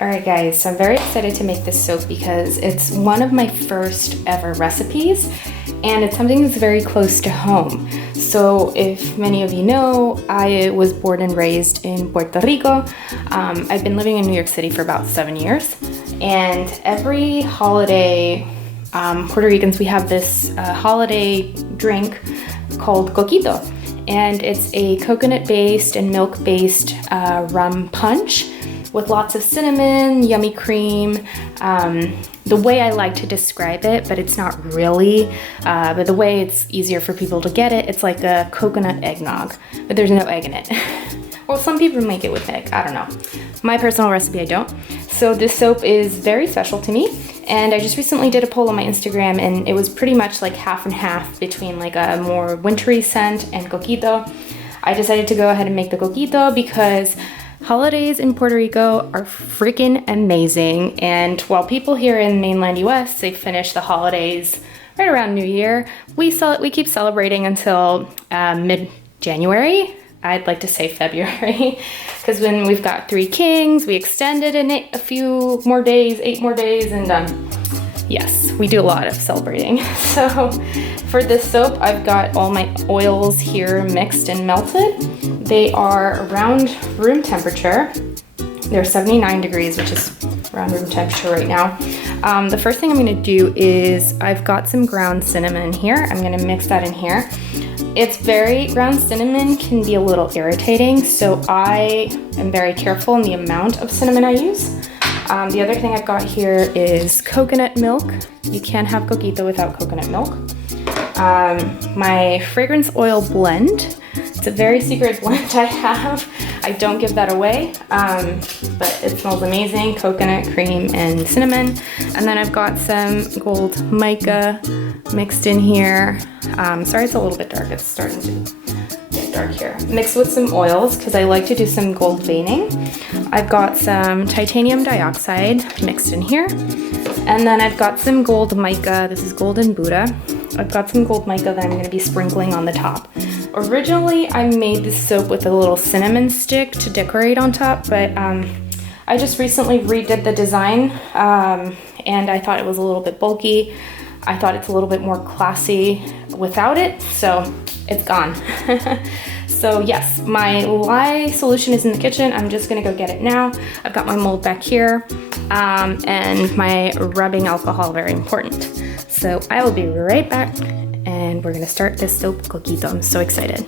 Alright guys, so I'm very excited to make this soap because it's one of my first ever recipes and it's something that's very close to home. So if many of you know, I was born and raised in Puerto Rico. I've been living in New York City for about 7 years, and every holiday, Puerto Ricans, we have this holiday drink called Coquito, and it's a coconut-based and milk-based rum punch with lots of cinnamon, yummy cream. The way I like to describe it, but it's not really, but the way it's easier for people to get it, it's like a coconut eggnog, but there's no egg in it. Well, some people make it with egg, I don't know. My personal recipe, I don't. So this soap is very special to me, and I just recently did a poll on my Instagram, and it was pretty much like half and half between like a more wintry scent and Coquito. I decided to go ahead and make the Coquito because holidays in Puerto Rico are freaking amazing, and while people here in mainland US, they finish the holidays right around New Year, we keep celebrating until mid-January. I'd like to say February, because when we've got 3 Kings, we extended a few more days, 8 more days, and yes, we do a lot of celebrating. So for this soap, I've got all my oils here mixed and melted. They are around room temperature. They're 79 degrees, which is around room temperature right now. The first thing I'm gonna do is I've got some ground cinnamon here. I'm gonna mix that in here. Ground cinnamon can be a little irritating, so I am very careful in the amount of cinnamon I use. The other thing I've got here is coconut milk. You can't have Coquito without coconut milk. My fragrance oil blend. It's a very secret blend I have. I don't give that away, but it smells amazing. Coconut, cream, and cinnamon. And then I've got some gold mica mixed in here. Sorry, it's a little bit dark. It's starting to get dark here. Mixed with some oils because I like to do some gold veining. I've got some titanium dioxide mixed in here. And then I've got some gold mica. This is golden Buddha. I've got some gold mica that I'm going to be sprinkling on the top. Originally, I made this soap with a little cinnamon stick to decorate on top, but I just recently redid the design, and I thought it was a little bit bulky. I thought it's a little bit more classy without it, so it's gone. So yes, my lye solution is in the kitchen. I'm just gonna go get it now. I've got my mold back here, and my rubbing alcohol, very important. So I will be right back, and we're gonna start this soap Coquito. I'm so excited.